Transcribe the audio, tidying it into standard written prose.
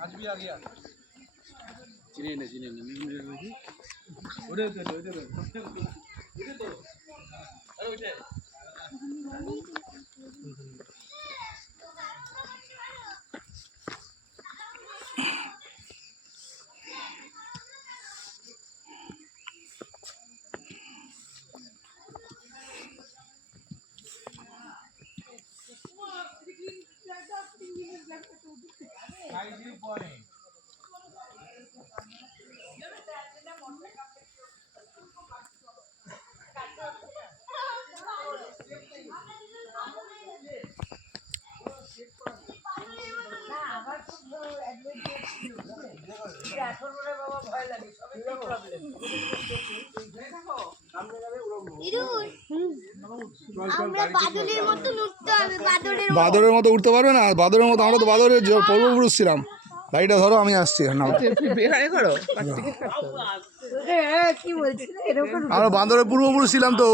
आज भी आ गया चिने उड़े तो अरे उठे বাদরের মতো উঠতে পারবে না? বাদরের মতো, আমরা তো বাদরের পূর্বপুরুষ ছিলাম। গাড়িটা ধরো, আমি আসছি। আমরা বাঁদরের পূর্বপুরুষ ছিলাম তো।